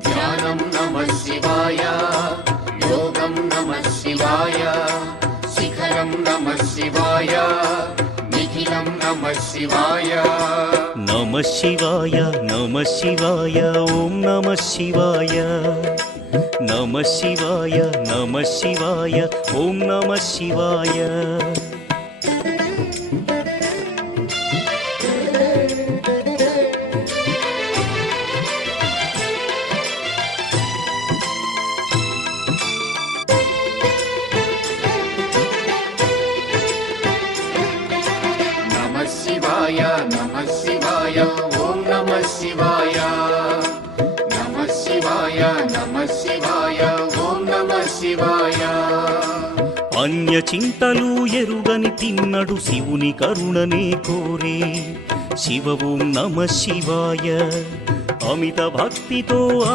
ధ్యానం నమః శివాయ, యోగం నమః శివాయ, శిఖరం నమః శివాయ, నిఖిలం నమః శివాయ. నమః శివాయ నమః శివాయ ఓం నమః శివాయ. నమః శివాయ నమః శివాయ ఓం నమః శివాయ. నమః శివాయ నమః శివాయ ఓం నమః శివాయ. నమః శివాయ నమః శివాయ ఓం నమః శివాయ. అన్య చింతలు ఎరుగని తిన్నడు శివుని కరుణనే కోరే. శివ ఓం నమః శివాయ. అమిత భక్తితో